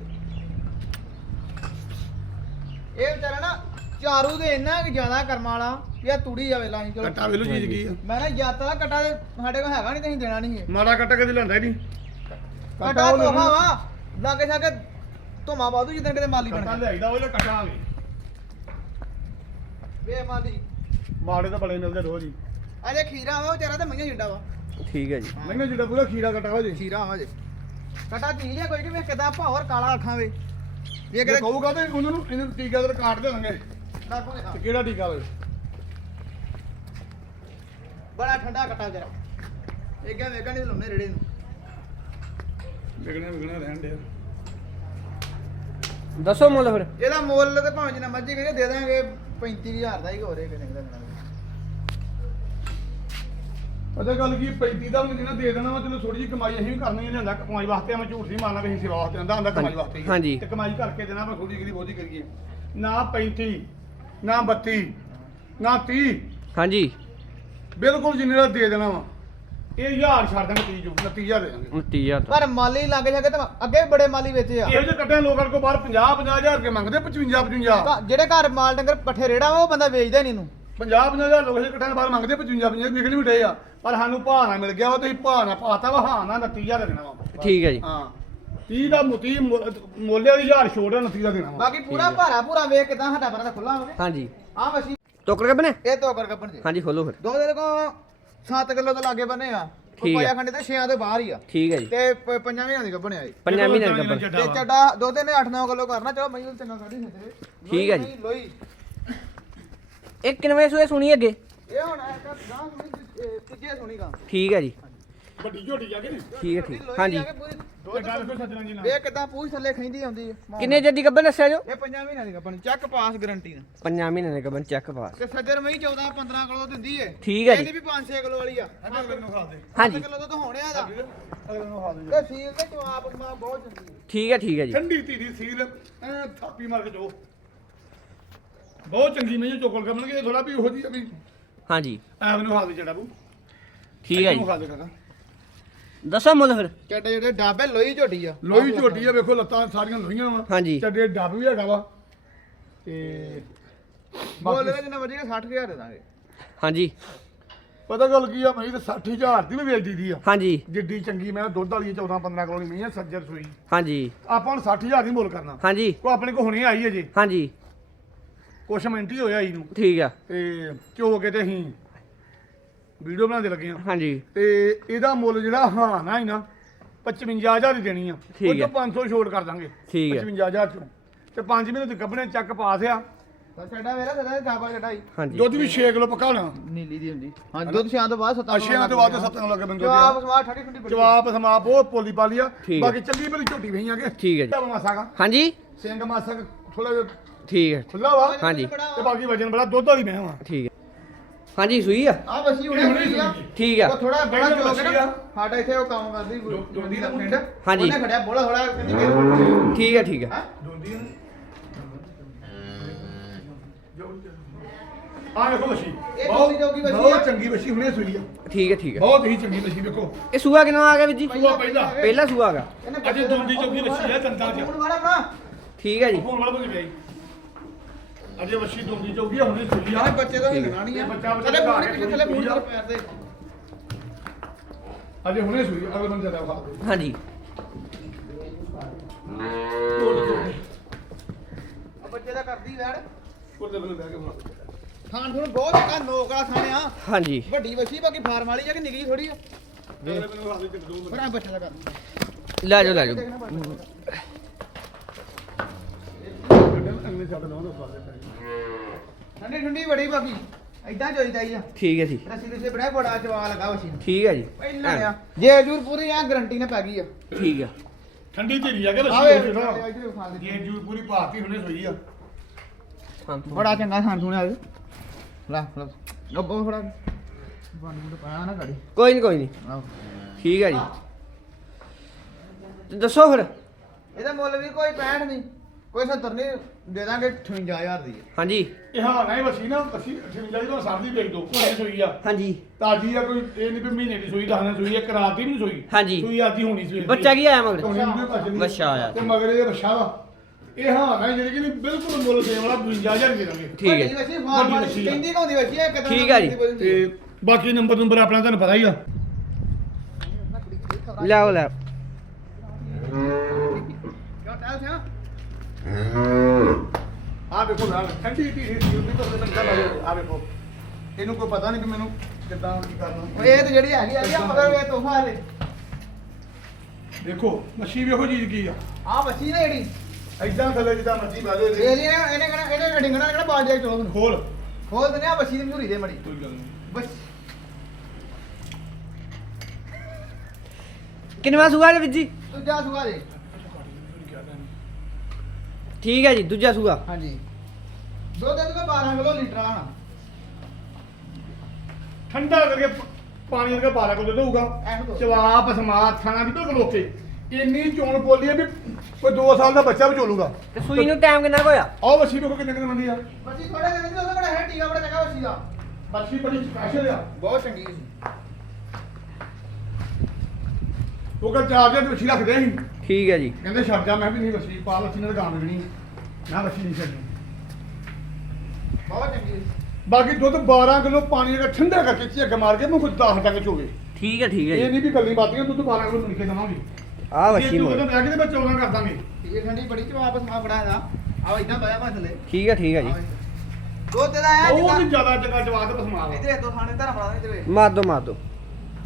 ਇਹ ਵਿਚਾਰਾ ਨਾ ਚਾਰੂ ਦੇ ਇੰਨਾ ਕਿ ਜ਼ਿਆਦਾ ਕਰਮ ਵਾਲਾ। ਆ ਤੂੜੀ ਜਾਵੇ ਲਾਈ ਚਲੋ। ਕੱਟਾ ਵੇਲੋ ਚੀਜ਼ ਕੀ ਆ। ਮੈਂ ਨਾ ਯਾਤਰਾ ਕਟਾ ਦੇ ਸਾਡੇ ਕੋਲ ਹੈਗਾ ਨਹੀਂ ਤੇ ਅਸੀਂ ਦੇਣਾ ਨਹੀਂ ਹੈ। ਮਾੜਾ ਕੱਟਾ ਕਦੇ ਲੈਂਦਾ ਹੀ ਨਹੀਂ। ਕਟਾ ਉਹ ਤੋਮਾ ਵਾ ਲਾਗੇ ਛਾਗੇ ਧੋਮਾ ਬਾਦੂ ਜਿੱਦਣ ਕਿਤੇ ਮਾਲੀ ਬਣ ਕੱਟਾ ਗਿਆ। ਲਿਆਈਦਾ ਉਹ ਜਿਹੜਾ ਕੱਟਾ ਆਵੇ ਵੇ ਮਾਲੀ। ਮਾੜੇ ਤਾਂ ਬੜੇ ਮਿਲਦੇ ਰੋਜ਼ ਹੀ। ਅਜੇ ਖੀਰਾ ਵਾ ਉਹ ਵਿਚਾਰਾ ਤੇ ਮੰਗਿਆ ਜਿੱਡਾ ਵਾ। ਠੀਕ ਹੈ ਜੀ। ਮੈਨੂੰ ਜਿਹੜਾ ਪੂਰਾ ਖੀਰਾ ਕੱਟਾ ਹੋ ਜੇ। ਖੀਰਾ ਵਾ ਜੇ। ਕਟਾ ਚੀਜ਼ ਹੈ ਕੋਈ ਕਿ ਵੇ ਕਿਦਾਂ ਭਾਵਰ ਕਾਲਾ ਅੱਖਾਂ ਵੇ। ਇਹ ਜੇ ਕਿਤੇ ਕਹੂਗਾ ਤੇ ਉਹਨਾਂ ਨੂੰ ਇਹਨਾਂ ਨੂੰ ਟੀਕਾ ਤੇ ਕਾਟ ਦੇਣਗੇ ਲਾਗੋਂ ਦੇ ਤੇ ਕਿਹੜਾ ਟੀਕਾ ਵੇ? ਬੜਾ ਠੰਡਾ ਕਟਾ ਜਰਾ ਇਹ ਕਿਹਾ ਵੇਖਣ ਨਹੀਂ ਲਾਉਣੇ ਰੇੜੇ ਨੂੰ। ਵਿਗਣਾ ਵਿਗਣਾ ਰਹਿਣ ਦੇ ਦੱਸੋ ਮੁੱਲ ਫਿਰ। ਇਹਦਾ ਮੁੱਲ ਤੇ ਭਾਵੇਂ ਜਿੰਨਾ ਮਰਜ਼ੀ ਕਰੀਏ ਦੇ ਦਾਂਗੇ। 35000 ਦਾ ਹੀ ਹੋ ਰਿਹਾ ਕਿਨੇ ਦਾ ਪਤਾ ਗੱਲ ਕੀ 35 ਦਾ ਜਿਹਨਾਂ ਦੇ ਦੇਣਾ ਵਾ ਚਲੋ ਥੋੜੀ ਜਿਹੀ ਕਮਾਈ ਅਸੀਂ ਵੀ ਕਰਨੀ ਹੈ ਲਿਆਂਦਾ ਕਮਾਈ ਵਾਸਤੇ ਮੈਂ ਝੂਠ ਨਹੀਂ ਮਾਰਨਾ ਵੀ ਅਸੀਂ ਸੇਵਾ ਵਾਸਤੇ ਆਂਦਾ ਆਂਦਾ ਕਮਾਈ ਵਾਸਤੇ ਹੀ। ਹਾਂਜੀ। ਤੇ ਕਮਾਈ ਕਰਕੇ ਦੇਣਾ ਮੈਂ ਥੋੜੀ ਜਿਹੀ ਬਹੁਤੀ ਕਰੀਏ। ਨਾ 35 ਨਾ 32 ਨਾ 30 ਹਾਂਜੀ। ਬਿਲਕੁਲ ਜਿੰਨੇ ਦਾ ਦੇ ਦੇਣਾ ਵਾ। ਇਹ ਹਜ਼ਾਰ ਛੱਡ ਦਾਂਗੇ 30 ਜੋ 29000 ਦੇ ਦਾਂਗੇ 29000 ਪਰ ਮਾਲੀ ਲੱਗ ਜਾਗੇ ਤਾਂ ਅੱਗੇ ਵੀ ਬੜੇ ਮਾਲੀ ਵੇਚੇ ਆ। ਇਹੋ ਜਿਹੇ ਕੱਟੇ ਲੋਕਾਂ ਕੋਲ ਬਾਹਰ 50 50000 ਰੁਪਏ ਮੰਗਦੇ 55 55 ਘ- ਜਿਹੜੇ ਘਰ ਮਾਲ ਡੰਗਰ ਪੱਠੇ ਰੇੜਾ ਵਾ ਉਹ ਬੰਦਾ ਵੇਚਦਾ ਨਹੀਂ ਇਹਨੂੰ। 50 50000 ਲੋਕ ਇਹ ਕੱਟਿਆਂ ਬਾਹਰ ਮੰਗਦੇ 55 55 ਵਿਕਣ ਵੀ ਡੇ ਆ। ਪਰ ਸਾਨੂੰ ਭਾਅ ਨਾ ਮਿਲ ਗਿਆ ਵਾ ਤੁਸੀਂ ਭਾਅ ਨਾ ਪਾਤਾ ਵਾ ਹਾਂ ਨਾ 29000 ਦੇਣਾ ਵਾ। ਠੀਕ ਹੈ ਜੀ। ਹਾਂ। 30 ਦਾ ਮੁਤੀ ਮੋਲੇ ਦੀ 1000 ਛੋੜ 29 ਦਾ ਦੇਣਾ ਵਾ। ਬਾਕੀ ਪੂਰਾ ਭਾਰਾ ਪੂਰਾ ਵੇਖ ਕਿਦਾਂ ਸਾਡਾ ਬਰਾ ਖੁੱਲਾ ਹੋਵੇ। ਹਾਂਜੀ। ਆ ਵਸੀ ਟੋਕਰ ਕੇ ਬਨੇ ਇਹ ਤੋਂ ਕਰ ਕੱਪਣ ਜੀ ਹਾਂਜੀ ਖੋਲੋ ਫਿਰ। ਦੋ ਦੇ ਕੋ 7 ਕਿਲੋ ਤੋਂ ਲਾਗੇ ਬੰਨੇ ਆ। ਠੀਕ ਆ। ਪਾਇਆ ਖੰਡੇ ਤੇ 6 ਦੇ ਬਾਹਰ ਹੀ ਆ। ਠੀਕ ਹੈ ਜੀ। ਤੇ ਪ- ਪੰਜਾਂ ਮਹੀਨਿਆਂ ਦੀ ਗੱਭਣ ਆ ਜੀ ਪੰਜਾਂ ਮਹੀਨੇ ਦਾ ਗੱਬਰ ਤੇ ਚੱਡਾ ਦੋ ਦਿਨ 8-9 ਕਿਲੋ ਕਰਨਾ ਚਲੋ ਮੈਨੂੰ ਚੰਗਾ ਕੱਢੀ ਸਕਦੇ ਠੀਕ ਆ ਜੀ। ਲੋਈ। ਇਹ ਕਿਨਵੇਂ ਸੂਏ ਸੁਣੀ ਅੱਗੇ? ਇਹ ਹੁਣ ਇੱਕ ਗਾਂ ਸੁਣੀ ਇਹ ਤੀਜੇ ਸੁਣੀ ਗਾਂ ਠੀਕ ਹੈ ਜੀ। ਵੱਡੀ ਝੋਟੀ ਜਾ ਕੇ। ਨੀ ਠੀਕ ਹੈ ਠੀਕ। ਹਾਂਜੀ। ਇਹ ਕਿਦਾਂ ਪੂਛ ਥੱਲੇ ਖੈਂਦੀ ਆਉਂਦੀ ਹੈ ਮਾਂ। ਕਿੰਨੇ ਜੱਦੀ ਗੱਬਰ ਦੱਸਿਆ ਜੋ? ਇਹ ਪੰਜਾਂ ਮਹੀਨਿਆਂ ਦੀ ਗੱਭਣ ਚੱਕ ਪਾਸ ਗਰੰਟੀ ਨਾਲ। ਪੰਜਾਂ ਮਹੀਨੇ ਦੇ ਗੱਬਰ ਚੈੱਕ ਪਾਸ। ਤੇ ਸੱਜਰ ਮਈ 14 15 ਕਿਲੋ ਦਿੰਦੀ ਏ। ਠੀਕ ਹੈ ਜੀ। ਇਹਦੀ ਵੀ 5-6 ਕਿਲੋ ਵਾਲੀ ਆ। ਅਗਲੇ ਨੂੰ ਖਾ ਦੇ। ਹਾਂਜੀ। ਕਿਲੋ ਤੋਂ ਹੋਣੇ ਆ ਦਾ। ਅਗਲੇ ਨੂੰ ਖਾ ਦੇ। ਤੇ ਸੀਲ ਤੇ ਜਵਾਬ ਮਾਂ ਬਹੁਤ ਚੰਗੀ ਠੀਕ ਹੈ ਠੀਕ ਹੈ ਜੀ। ਠੰਡੀ ਧੀਰੀ ਸੀਲ ਐ ਥਾਪੀ ਮਾਰ ਕੇ ਜੋ ਬਹੁਤ ਚੰਗੀ ਮੈਨੂੰ ਚੋਕਲ ਕਰਨਗੇ ਥੋੜਾ ਵੀ ਉਹੋ ਜੀ ਵੀ ਹਾਂਜੀ। ਐ ਮੈਨੂੰ ਖਾ ਦੇ ਜੜਾ ਬੂ। ਠੀਕ ਹੈ ਜੀ। ਖਾ ਦੇ ਕਾਕਾ? ਦੱਸੋ ਮੁੱਲ ਫਿਰ? ਚੱਡੇ ਜਿਹੜੇ ਡਾਬੇ ਲੋਈ ਝੋਟੀ ਆ। ਲੋਹੀ ਝੋਟੀ ਆ ਵੇਖੋ ਲੱਤਾਂ ਸਾਰੀਆਂ ਲੋਹੀਆਂ ਵਾ। ਹਾਂਜੀ। ਚੱਡੇ ਡੱਬ ਵੀ ਹੈਗਾ ਵਾ। ਤੇ ਬੋਲ ਜਿੰਨਾ ਮਰਜ਼ੀ 60000 ਦੇ ਦਾਂਗੇ। ਹਾਂਜੀ। ਪਤਾ ਗੱਲ ਕੀ ਆ ਮੈਂ ਤਾਂ 60000 ਦੀ ਵੀ ਵੇਚਦੀ ਦੀ ਆ। ਹਾਂਜੀ। ਜਿੱਡੀ ਚੰਗੀ ਮੈਂ ਦੁੱਧ ਵਾਲੀ 14 15 ਕਿਲੋ ਦੀ ਮਹੀਂ ਆ ਸੱਜਰ ਸੂਈ। ਹਾਂਜੀ। ਆਪਾਂ ਹੁਣ 60000 ਦੀ ਮੁੱਲ ਕਰਨਾ। ਹਾਂਜੀ। ਕੋ ਆਪਣੇ ਕੋ ਹੁਣੇ ਆਈ ਹੈ ਜੀ। ਹਾਂਜੀ। ਕੁਛ ਮਿੰਟ ਹੀ ਹੋਇਆ ਇਹਨੂੰ ਠੀਕ ਆ। ਤੇ ਝੋ ਕੇ ਤੇ ਅਸੀਂ ਵੀਡੀਓ ਬਣਾਉਂਦੇ ਲੱਗੇ ਆ। ਹਾਂਜੀ। ਤੇ ਇਹਦਾ ਮੁੱਲ ਜਿਹੜਾ ਹਾਂ ਨਾ ਹੀ ਨਾ 55000 ਦੀ ਦੇਣੀ ਆ। ਠੀਕ ਉਹ ਹੈ। ਤੋਂ 500 ਛੋਟ ਕਰ ਦਾਂਗੇ। ਠੀਕ ਹੈ। 55000 ਚੋਂ। ਤੇ 5 ਮਹੀਨੇ ਤੇ ਗੱਬਣੇ ਚੱਕ ਪਾਸ ਆ। ਤਾਂ ਚੱਡਾ ਮੇਰਾ ਸਦਾ ਡਾਬਾ ਚੜਾਈ ਹਾਂਜੀ। ਦੁੱਧ ਵੀ 6 ਕਿਲੋ ਪੱਕਾ ਹੋਣਾ। ਨੀਲੀ ਦੀ ਹੁੰਦੀ। ਹਾਂ ਦੁੱਧ ਛਾਂ ਤੋਂ ਬਾਅਦ 7 ਅਸ਼ਿਆਂ ਤੋਂ ਬਾਅਦ 7 ਲੱਗੇ ਬੰਦੇ ਜਵਾਬ ਸਵਾਦ ਠੰਡੀ ਠੰਡੀ ਬੜੀ ਜਵਾਬ ਸਮਾ ਬਹੁਤ ਪੋਲੀ ਪਾਲੀ ਆ। ਠੀਕ ਹੈ। ਬਾਕੀ ਚੰਗੀ ਭਲੀ ਝੋਟੀ ਵਹੀਆਂ ਕੇ ਠੀਕ ਹੈ ਜੀ। ਮਾਸਾ ਦਾ ਹਾਂਜੀ। ਸਿੰਘ ਮਾਸਾ ਥੋੜਾ ਜਿਹਾ ਠੀਕ ਹੈ। ਖੁੱਲਾ ਵਾ। ਹਾਂਜੀ। ਤੇ ਬਾਕੀ ਵਜਨ ਬੜਾ ਦੁੱਧ ਵਾਲੀ ਮੈਂ ਵਾ ਠੀਕ ਹੈ। ਹਾਂਜੀ ਸੂਈ ਆ? ਆ ਬਸੀ ਹੁਣੇ ਹੋਈ ਆ। ਠੀਕ ਆ। ਉਹ ਥੋੜਾ ਬੜਾ ਚੋਕ ਨਾ ਆ। ਸਾਡਾ ਇੱਥੇ ਉਹ ਕੰਮ ਕਰਦੀ ਜੋਦੀ ਦਾ ਪਿੰਡ। ਹਾਂਜੀ। ਉਹਨੇ ਖੜਿਆ ਬੋਲਾ ਥੋੜਾ ਕਹਿੰਦੀ ਕਿ ਠੀਕ ਹੈ ਠੀਕ ਹੈ? ਹਾਂ ਦੋਂਦੀ ਆ ਵੇਖੋ ਮੱਛੀ ਇਹ ਬਹੁਤ ਦੋਂਦੀ ਜੋਗੀ ਆ। ਬਹੁਤ ਚੰਗੀ ਮੱਛੀ ਹੁਣੇ ਸੂਈ ਆ। ਠੀਕ ਹੈ ਠੀਕ ਹੈ ਬਹੁਤ ਹੀ ਚੰਗੀ ਮੱਛੀ ਵੇਖੋ। ਇਹ ਸੂਆ ਕਿੰਨਾ ਆ ਗਿਆ ਵੀਰ ਜੀ? ਸੂਆ ਪਹਿਲਾ। ਪਹਿਲਾ ਸੂਆ ਆ ਗਿਆ ਅਜੇ ਦੋਂਦੀ ਚੌਕੀ ਮੱਛੀ ਆ ਦੰਦਾਂ 'ਚ ਹੁਣ ਠੀਕ ਹੈ ਜੀ। ਫੋਨ ਵਾਲਾ ਬੰਦ ਪਿਆ ਅਜੇ ਦੋਂਦੀ ਚੌਕੀ ਆ ਹੁਣੇ ਸੂਈ ਆ। ਬੱਚੇ ਹੈ। ਹਿਲਣਾ ਨਹੀਂ ਆ। ਬੱਚਾ ਬੱਚਾ ਥੱਲੇ ਕੇ ਪਿੱਛੇ ਥੱਲੇ ਆ। ਪੈਰ ਦੇ ਅਜੇ ਹੁਣੇ ਸੂਈ ਅਗਲੇ ਬੰਦੇ ਦਾ ਖਾ ਦੇ। ਹਾਂਜੀ। ਆ ਬੱਚੇ ਦਾ ਕਰਦੀ ਵੈੜ। ਕੋਲ ਬਹਿ ਕੇ ਬਣਾ ਖਾਣ ਥੋੜਾ ਬਹੁਤ ਚੰਗਾ ਨੋਕ ਵਾਲਾ ਖਾਣਿਆ ਹਾਂਜੀ। ਵੱਡੀ ਵੱਛੀ ਬਾਕੀ ਫਾਰਮ ਵਾਲੀ ਆ ਕਿ ਨਿੱਕੀ ਥੋੜੀ ਆ? ਮੈਨੂੰ ਹਾਲੇ ਤੱਕ ਦੋ ਬੜਾ ਬੱਚਾ ਦਾ ਕਰ ਲੈ ਜਾਓ ਲੈ ਜਾਓ। ਅੰਨੇ ਛੱਡ ਦੋ ਦੋ ਫਾਲੇ ਠੰਡੀ ਠੰਡੀ ਬੜੀ ਬਾਕੀ ਐਦਾਂ ਚੋਈਦਾ ਹੀ ਆ। ਠੀਕ ਹੈ ਜੀ। ਰੱਸੀ ਦੇ ਬੜਾ ਬੜਾ ਜਵਾ ਲਗਾ ਨੂੰ। ਠੀਕ ਹੈ ਜੀ। ਪਹਿਲਾਂ ਆ ਜੇ ਜੂਰ ਪੂਰੀ ਆ ਗਰੰਟੀ ਨਾਲ ਪੈ ਗਈ ਆ। ਠੀਕ ਆ। ਠੰਡੀ ਧੀਰੀ ਆ ਕੇ ਆਵੇ ਬੱਸੀ ਨਾ ਇੱਧਰ ਵਿਖਾ ਦੇ। ਜੇ ਜੂ ਪੂਰੀ ਭਾਰਤੀ ਹੁਣੇ ਸੋਈ ਆ। ਬੜਾ ਚੰਗਾ ਖਾਣ ਸੁਣਿਆ ਲੈ ਲੈ ਗੱਬੋ ਫੜਾ ਬਾਣੀ ਨੂੰ ਪਾਇਆ ਨਾ ਗਾੜੀ। ਕੋਈ ਨਹੀਂ ਕੋਈ ਨਹੀਂ ਠੀਕ ਹੈ ਜੀ। ਦੱਸੋ ਫਿਰ। ਇਹਦਾ ਮੁੱਲ ਵੀ ਕੋਈ 65 ਨਹੀਂ ਕੋਈ 70 ਨਹੀਂ ਦੇ ਦਾਂਗੇ 58000 ਦੀ। ਹਾਂਜੀ। ਇਹ ਹਾਂ ਨਹੀਂ ਵਸੀ ਨਾ ਅਸੀਂ 58 ਦੀ ਸਰਦੀ ਵੇਚ ਦੋ ਹੁਣੇ ਸੋਈ ਆ। ਹਾਂਜੀ। ਤਾਜੀ ਆ ਕੋਈ ਇਹ ਨਹੀਂ ਵੀ ਮਹੀਨੇ ਦੀ ਸੂਈ ਦਸ ਦਿਨ ਸੂਈ ਇੱਕ ਰਾਤ ਦੀ ਵੀ ਨਹੀਂ ਸੂਈ। ਹਾਂਜੀ। ਸੂਈ ਆਦੀ ਹੋਣੀ ਦੀ। ਬੱਚਾ ਕੀ ਆਇਆ ਮਗਰ? ਨਹੀਂ। ਬੱਚਾ ਆਇਆ। ਤੇ ਮਗਰ ਇਹ ਬੱਚਾ ਵਾ। ਇਹ ਹਾਂ ਨਾ ਜਿਹੜੀ ਕਿ ਬਿਲਕੁਲ ਮੁੱਲ ਦੇਣ ਵਾਲਾ 52000 ਦੇ ਦਾਂਗੇ ਠੀਕ ਹੈ। ਵੱਡੀ ਵੱਡੀ ਆ। ਕਹਿੰਦੀ ਕੌਂਦੀ ਵੱਛੀ ਆ? ਇੱਕ ਠੀਕ ਆ ਜੀ। ਤੇ ਬਾਕੀ ਨੰਬਰ ਨੰਬਰ ਆਪਣਾ ਤੁਹਾਨੂੰ ਪਤਾ ਹੀ ਆ। ਲਿਆਓ ਲੈ ਆ ਵੇਖੋ ਨਾਲ ਠੰਡੀ ਧੀ ਸੀ ਉਹਦੀ ਤਾਂ ਬੰਦਾ ਲਾ ਆ ਵੇਖੋ ਇਹਨੂੰ ਕੋਈ ਪਤਾ ਨਹੀਂ ਕਿ ਮੈਨੂੰ ਕਿੱਦਾਂ ਕੀ ਕਰਨਾ। ਓਏ ਇਹ ਤੇ ਜਿਹੜੀ ਹੈਗੀ ਆ ਇਹ ਮਗਰ ਵੇ ਤੋਹਫਾ ਦੇ ਦੇਖੋ ਮੱਛੀ ਵੇਖੋ ਚੀਜ਼ ਕੀ ਆ? ਆ ਵੱਛੀ ਨਾ ਜਿਹੜੀ। ਐਦਾਂ ਥੱਲੇ ਜਿੱਦਾਂ ਮੱਛੀ ਬਾਦੇ ਇਹ ਨਹੀਂ ਇਹਨੇ ਕਹਣਾ ਇਹਨੇ ਡਿੰਗਣਾ ਕਿਹੜਾ ਬਾਜ ਜਾ ਚੋਲ ਨੂੰ? ਖੋਲ। ਖੋਲ ਦਿੰਦੇ ਆ ਵੱਛੀ ਦੀ ਮਧੂਰੀ ਦੇ ਮੜੀ। ਕੋਈ ਗੱਲ ਨਹੀਂ। ਬਸ। ਕਿੰਨਵਾ ਸੂਆ ਜੀ ਵੀਰ ਜੀ? ਤੂੰ ਜਾ ਸੁਗਾ ਦੇ। ਠੀਕ ਹੈ ਜੀ ਦੂਜਾ ਸੂਆ। ਹਾਂਜੀ। ਦੁੱਧ ਇਹਦੇ ਕੋਲ 12 ਕਿਲੋ ਲੀਟਰ ਆਣਾ ਠੰਡਾ ਕਰਕੇ ਪ- ਪਾਣੀ ਵਰਗਾ ਪਾਲਾ ਕੋ ਦੇਊਗਾ ਐਨ ਦੋ ਜਵਾਬ ਸਮਾਤ ਖਾਣਾ ਵੀ ਬਿਲਕੁਲ ਓਕੇ ਇੰਨੀ ਚੋਣ ਬੋਲੀ ਆ ਵੀ ਕੋਈ 2 ਸਾਲ ਦਾ ਬੱਚਾ ਵੀ ਚੋਲੂਗਾ। ਤੇ ਸੂਈ ਨੂੰ ਟਾਈਮ ਕਿੰਨਾ ਕੁ ਹੋਇਆ? ਆਹ ਬੱਚੀ ਵੇਖੋ ਕਿੰਨੇ ਕਿੰਨੇ ਮੰਦੀ ਆ। ਬੱਚੀ ਥੋੜੇ ਦਿਨ ਦੀ ਉਹਦਾ ਬੜਾ ਹੈ ਟੀਕਾ ਬੜਾ ਚੰਗਾ ਵੱਛੀ ਦਾ। ਬੱਚੀ ਬੜੀ ਸਪੈਸ਼ਲ ਆ। ਬਹੁਤ ਚੰਗੀ ਸੀ। ਉਹ ਕਹਿੰਦਾ ਚਾਰ ਦਿਨ ਬੱਚੀ ਰੱਖਦੇ ਸੀ ਠੀਕ ਹੈ ਜੀ। ਕਹਿੰਦੇ ਛੱਡ ਜਾ ਮੈਂ ਵੀ ਨਹੀਂ ਬੱਚੀ ਪਾ ਬੱਚੀ ਨੇ ਗਾਂ ਦੇਣੀ। ਨਾ ਬੱਚੀ ਨਹੀਂ ਛੱਡਣੀ। ਬਹੁਤ ਚੰਗੀ। ਬਾਕੀ ਦੁੱਧ 12 ਕਿਲੋ ਪਾਣੀ ਦਾ ਠੰਡਾ ਕਰਕੇ ਝੱਗ ਮਾਰ ਕੇ ਮੈਂ ਕੁਝ 10 ਤੱਕ ਚੋਵੇ ਠੀਕ ਹੈ ਠੀਕ ਹੈ ਇਹ ਜੀ। ਨਹੀਂ ਵੀ ਗੱਲੀ ਬਾਤੀਆਂ ਦੁੱਧ 12 ਕਿਲੋ ਮਿਲ ਕੇ ਦਵਾਂਗੇ। ਆ ਇਹ ਵੱਛੀ ਦੁੱਧ ਮੈਂ ਕਿਤੇ ਮੈਂ 14 ਕਰ ਦਾਂਗੇ। ਇਹ ਠੰਡੀ ਬੜੀ ਚ ਵਾਪਸ ਮਾ ਬੜਾ ਦਾ। ਆ ਇਦਾਂ ਪਿਆ ਮੈਂ ਥੱਲੇ। ਠੀਕ ਹੈ ਠੀਕ ਹੈ ਜੀ। ਦੁੱਧ ਦਾ ਆ ਉਹ ਵੀ ਜਿੱਦਾਂ ਜ਼ਿਆਦਾ ਚੰਗਾ ਜਵਾਬ ਪਸਮਾ ਵਾ ਇਧਰੇ ਦੋ ਖਾਣੇ ਧਰਮ ਮਾਰ ਦੋ ਮਾਰ ਦੋ।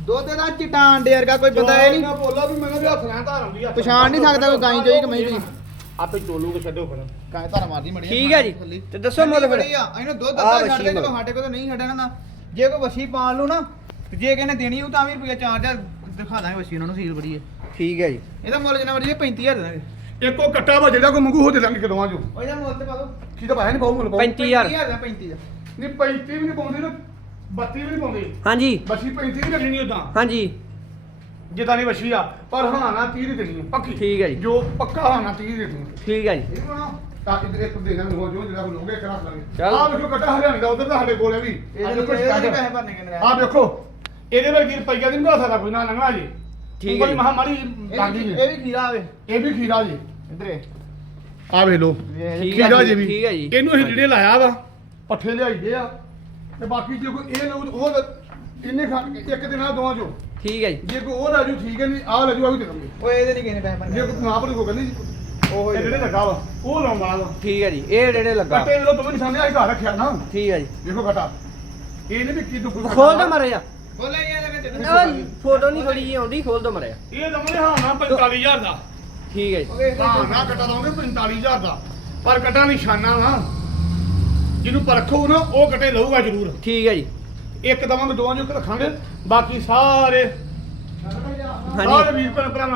ਦੁੱਧ ਦਾ ਚਿੱਟਾ ਅੰਡੇ ਵਰਗਾ ਕੋਈ ਪਤਾ ਇਹ ਨਹੀਂ। ਬੋਲਾ ਵੀ ਮੈਨੂੰ ਵੀ ਹੱਥ ਨਾਲ ਧਾਰ ਆਉਂਦੀ ਆ ਪਛਾਣ ਨਹੀਂ ਸਕਦਾ ਕੋਈ ਗਾਈ ਚੋਈ ਕਿ ਮੈਂ ਚੋਈ ਆਪੇ ਚੋਲੂਗੇ ਛੱਡੋ ਫਿਰ। ਗਾਈ ਧਾਰ ਮਾਰਦੀ ਮੜੀ ਠੀਕ ਹੈ ਜੀ। ਤੇ ਦੱਸੋ ਮੁੱਲ ਫਿਰ। ਇਹਨੂੰ ਦੁੱਧ ਅੱਧਾ ਛੱਡ ਦੇ ਚਲੋ ਸਾਡੇ ਕੋਲ ਤਾਂ ਨਹੀਂ ਛੱਡਣਾ ਨਾ। ਜੇ ਕੋਈ ਵੱਛੀ ਪਾਲ ਲੂ ਨਾ ਤੇ ਜੇ ਕਿਸੇ ਨੇ ਦੇਣੀ ਉਹ ਤਾਂ ਵੀ ਰੁਪਿਆ 4000 ਦਿਖਾ ਦਾਂਗੇ ਵੱਛੀ ਉਹਨਾਂ ਨੂੰ ਸੀਲ ਬੜੀ ਹੈ ਠੀਕ ਹੈ ਜੀ। ਇਹਦਾ ਮੁੱਲ ਜਿੰਨਾ ਮਰਜ਼ੀ 35000 ਦੇ ਦਾਂਗੇ। ਇੱਕੋ ਕੱਟਾ ਵਾ ਜਿਹੜਾ ਕੋ ਮੰਗੂ ਹੋ ਦੇ ਦਾਂਗੇ ਕਿਦੋਆਂ ਜੋ ਉਹ ਇਹਦਾ ਮੁੱਲ ਤੇ ਪਾ ਦੋ ਕੀ ਤਾਂ ਪਾਇਆ ਨਹੀਂ ਪਾਉ ਮੁੱਲ ਪਾਉ 35000 ਦਾ 35 ਦਾ ਨਹੀਂ 35 ਵੀ ਨਹੀਂ ਪਾਉਂਦੇ ਨਾ 32 ਵੀ ਨਹੀਂ ਪਾਉਂਦੇ। ਹਾਂਜੀ। ਬੱਸੀ 35 ਨਹੀਂ ਕੱਢਣੀ ਉਦਾਂ ਹਾਂਜੀ। ਜਿੱਦਾਂ ਦੀ ਬੱਛੀ ਆ ਪਰ ਹਾਂ ਨਾ 30 ਦੀ ਦੇਣੀ ਆ ਪੱਕੀ। ਠੀਕ ਹੈ ਜੀ। ਜੋ ਪੱਕਾ ਹਾਂ ਨਾ 30 ਦੀ ਦੇਣੀ ਆ। ਠੀਕ ਹੈ ਜੀ। ਇਹ ਵੀ ਬਣਾਓ ਤਾਂ ਇਧਰ ਇੱਕ ਦੇਣਾ ਹੋ ਜੋ ਜਿਹੜਾ ਲੋਗੇ ਇੱਕ ਰੱਖ ਲਾਂਗੇ। ਚੱਲ। ਆਹ ਵੇਖੋ ਕੱਟਾ ਹਰਿਆਣੇ ਦਾ ਉਧਰ ਤਾਂ ਸਾਡੇ ਕੋਲ ਹੈ ਵੀ ਇਹਦੇ ਸਟਾਰਟ। ਪੈਸੇ ਭਰਨੇ ਕਿੰਨੇ ਆਹ ਵੇਖੋ ਇਹਦੇ ਵਿੱਚ ਕੀ ਰੁਪਈਆ ਦੀ ਨਹੀਂ ਹੋ ਸਕਦਾ ਕੋਈ ਨਾ ਲੰਘਣਾ ਜੀ। ਠੀਕ ਹੈ ਜੀ। ਮਹਾਮਾਰੀ ਗਾਂਧੀ ਵੀ ਜੀ। ਇਹ ਵੀ ਖੀਰਾ ਆਵੇ ਇਹ ਵੀ ਖੀਰਾ ਜੀ। ਇਧਰੇ ਆ ਵੇਖ ਲੋ ਠੀਕ ਹੈ ਖੀਰਾ ਜੀ, ਜੀ ਵੀ। ਠੀਕ ਹੈ ਜੀ। ਇਹਨੂੰ ਅਸੀਂ ਜਿਹੜੇ ਲਾਇਆ ਵਾ ਪੱਠੇ ਲਿਆਈਦੇ ਆ। ਤੇ ਬਾਕੀ ਜੇ ਕੋਈ ਇਹ ਲੋਕ ਉਹ ਤਾਂ ਇਹਨੇ ਖਾ ਇੱਕ ਦਿਨ ਆ ਦੋਵਾਂ ਚੋਂ। ਠੀਕ ਹੈ ਜੀ। ਜੇ ਕੋਈ ਉਹ ਰਾਜੂ ਠੀਕ ਹੈ ਨਹੀਂ ਆਹ ਰਾਜੂ ਆ ਵੀ ਦੇ ਦਾਂਗੇ ਓਏ ਇਹਦੇ ਨਹੀਂ ਕਿੰਨੇ ਪੈਸੇ ਜੇ ਕੋਈ ਨਾ ਪਰ ਕੋਈ ਗੱਲ ਨਹੀਂ ਉਹ ਇਹ ਜਿਹੜੇ ਲੱਗਾ ਵਾ ਉਹ ਲਾਉਣ ਵਾਲਾ ਵਾ। ਠੀਕ ਹੈ ਜੀ ਇਹ ਜਿਹੜੇ ਲੱਗਾ। ਕੱਟੇ ਜਦੋਂ ਦੋਵੇਂ ਨਿਸ਼ਾਨੇ ਆਈ ਘਰ ਰੱਖਿਆ ਨਾ। ਠੀਕ ਹੈ ਜੀ। ਦੇਖੋ ਘਟਾ। ਇਹ ਨਹੀਂ ਵੀ ਕੀ ਦੁੱਖ ਖੋਲ ਦੋ ਮਰੇ ਜਾ ਬੋਲੇ ਇਹ ਇਹਦੇ ਫੋਟੋ ਨਹੀਂ ਥੋੜੀ ਜੀ ਆਉਂਦੀ ਖੋਲ ਦੋ ਮਰੇ ਇਹ ਦਵਾਂਗੇ ਹਾਂ ਨਾ 45000 ਦਾ। ਠੀਕ ਹੈ ਜੀ। ਵਿੱਚ ਹਾਂ ਨਾ ਕੱਟਾ ਦਵਾਂਗੇ 45000 ਦਾ। ਪਰ ਕੱਟਾ ਨਿਸ਼ਾਨਾ ਵਾ। ਜਿਹਨੂੰ ਪਰਖੋ ਨਾ ਉਹ ਕੱਟੇ ਲਊਗਾ ਜ਼ਰੂਰ। ਠੀਕ ਹੈ ਜੀ। ਇੱਕ ਦਵਾਂਗੇ ਦੋਵਾਂ ਨੂੰ ਰੱਖਾਂਗੇ। ਬਾਕੀ ਸਾਰੇ ਹਾਂਜੀ। ਸਾਰੇ ਵੀਰ ਭੈਣ ਭਰਾ ਸਾਡੇ